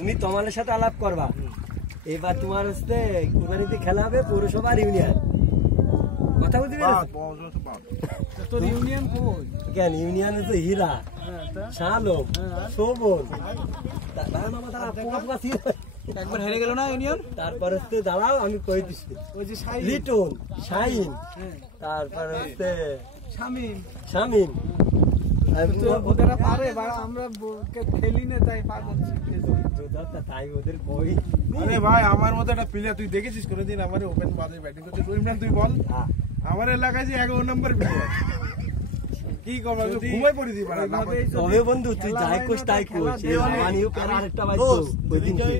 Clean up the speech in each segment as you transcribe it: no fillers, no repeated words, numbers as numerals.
তুমি তোমাদের সাথে আলাপ করবা। এবার তোমার হচ্ছে কুরবানিতে খেলা হবে পৌরসভার ইউনিয়ন। কথা বুঝতে পেরেছো? তোর ইউনিয়ন কই? কেন ইউনিয়ন হচ্ছে হীরা, শালম, শোভন, একবার হেরে গেল না ইউনিয়ন। তারপর হচ্ছে দাঁড়াও আমি কই দিচ্ছি, ওই যে লিটন, শাহিন, তারপর হচ্ছে শামিম। ওদেরা পারে, আমরা খেলি না তাই পাগল। তাই ওদের কই। আরে ভাই আমার মতো একটা প্লেয়ার তুই দেখেছিস কোনোদিন আমার ওপেন বাজে ব্যাটিং করতে? ইমরান তুই বল, আমার এলাকায় যে 11 নম্বর প্লেয়ার কি করব, ঘুমাই পড়ি দি বাড়া। তবে বন্ধু তুই যাই কোস তাই কোস, এই মানিও প্যারা আরেকটা বাইতো ওই দিন কি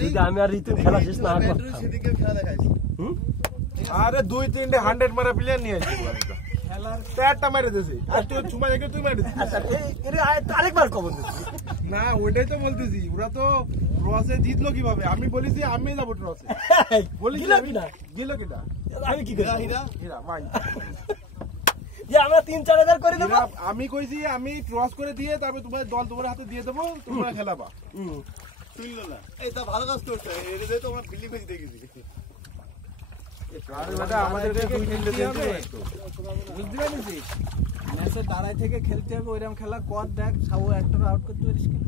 যদি আমি আর ঋতু খেলা শেষ না করতাম সেদিকে খেলা দেখাইছি। আরে 2-3টে 100 মারা প্লেয়ার নিয়ে আসি খেলার প্যাটটা মেরে দিয়েছে আর তুই চুমা দেখে তুই মেরে দিছিস। আচ্ছা এর আরেকবার কবর দিচ্ছি না ওইটাই তো বলতেছি, ওরা তো টসে জিতলো কিভাবে? আমি বলেছি আমি যাবো টসে, বলিস কিনা গেল কিনা আমি কি করি হীরা ভাই যে আমরা 3-4 করে দেব। আমি কইছি আমি টস করে দিয়ে তারপর তোমার দল তোমার হাতে দিয়ে দেবো, তোমরা খেলাবা। শুনলো না, এই তা ভালো কাজ করছে, এর তো আমার বিল্ডিং হয়ে দেখেছি। আরে বেটা আমাদেরকে 2-3টে দিতে হবে, বুঝতে পারছিস? ম্যাচে দাঁড়ায় থেকে খেলতে হবে, ওইরকম খেলা কর। দেখ সাউ একটা আউট করতে পারিস কি?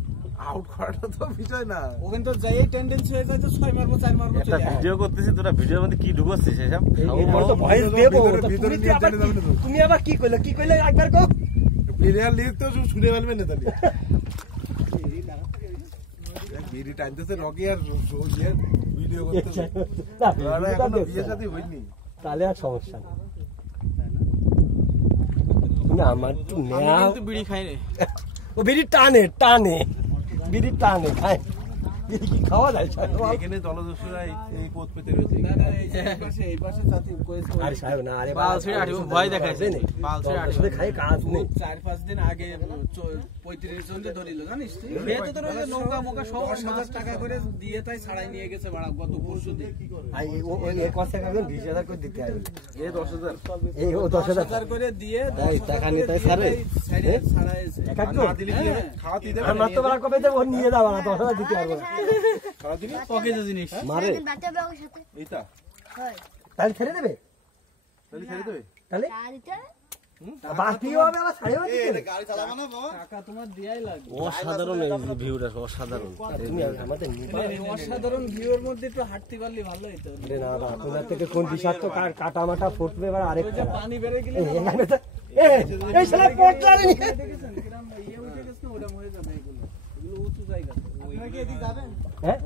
আউট করাটা তো বিষয় না, ওখানে তো যাই টেন্ডেন্সি হয়ে যায় তো 6 মারবো 4 মারবো। একটা ভিডিও করতেছিস তোরা, ভিডিওর মধ্যে কি ঢুকাচ্ছিস এসব? আমার তো ভয়েস দেব, ভিতরে নিয়ে চলে যাবে না। তুমি আবার কি কইলে একবার কও। প্লেয়ার লিগ তো শুনে ফেলবে না তাহলে। বিড়ি টানতেছে রকি আর ভিডিও করতেছে, আরে এখনো বিয়ে শাদী হয়নি, তাহলে আর সমস্যা নেই। তুমি আমার তো নেয়া বিড়ি খাই রে। ও বিড়ি টানে বিড়ি টানে খায়, বিড়ি কি খাওয়া যায়? এখানে জলদস্যুরা এই পথ পেতে রয়েছে। এই পাশে জাতি কইছে আরে সাহেব না, আরে বাল ছেড়ে আটিব ভয় দেখাইছে নি। বাল ছেড়ে আটিব খাই কাজ নেই। 4-5 দিন আগে 35 জন ধরিল জানিস তুই? মেয়ে তো তোর নৌকা মোকা সব 10,000 টাকা করে দিয়ে তাই ছাড়াই নিয়ে গেছে বাড়া গত পরশুদিন। আই ওই কষ্ট কাগজ 20,000 করে দিতে হবে। এই 10,000 এই ও 10,000 করে দিয়ে এই টাকা নিয়ে তাই ছাড়ে ছাড়াইছে। একা না দিলে কি খাওয়া দিতে আর মাত্র বলা কবে দেব নিয়ে যাবা না, 10,000 দিতে পারবো না। খাওয়া দিলে পকেজ জিনিস মারে এইটা তাহলে ছেড়ে দেবে, তাহলে ছেড়ে দেবে। তাহলে বাকিও হবে আবার ছাড়েও দিবে। গাড়ি চালাবো না বাবা, টাকা তোমার দেয়াই লাগবে। অসাধারণ এই ভিউটা, অসাধারণ। তুমি আমাদের নিবা অসাধারণ ভিউর মধ্যে একটু হাঁটতে পারলে ভালো হতো। রে না না, আপনার থেকে কোন বিষাক্ত কাটা মাটা ফুটবে এবার আরেক ওই যে পানি বেড়ে গেলে এখানে তো এই শালা পড়তারে নি। দেখেছেন কিরম ইয়ে উঠে গেছে না, ওটা মরে যাবে এগুলো। এগুলো উঁচু জায়গা। আপনারা কি এদিকে যাবেন? হ্যাঁ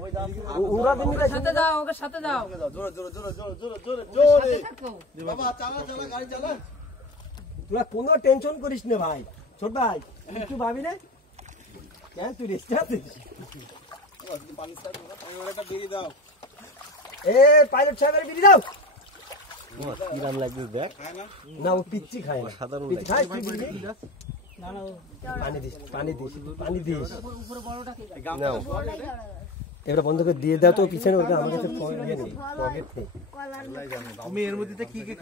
ওরা দিনটা সাথে দাও, ওকে সাথে দাও। জোরে জোরে জোরে জোরে জোরে জোরে জোরে বাবা চালা চালা গাড়ি চালা। তোরা কোনো টেনশন করিস না ভাই, ছোট ভাই একটু ভাবি না কেন তুই রেস্টে আছিস? পানি স্টার্ট করো, আমি ওটা বেরিয়ে দাও। এ পাইলট সাহেবের বিড়ি দাও। কিরাম লাগবে দেখ, না ও পিচ্ছি খায় না, সাধারণ পিচ্ছি খায় তুই বিড়ি পানি দিস নাও। এবার বন্ধ করে দিয়ে দাও তো পিছনে, ওটা আমার কাছে পকেট নেই। তুমি এর মধ্যে কি কি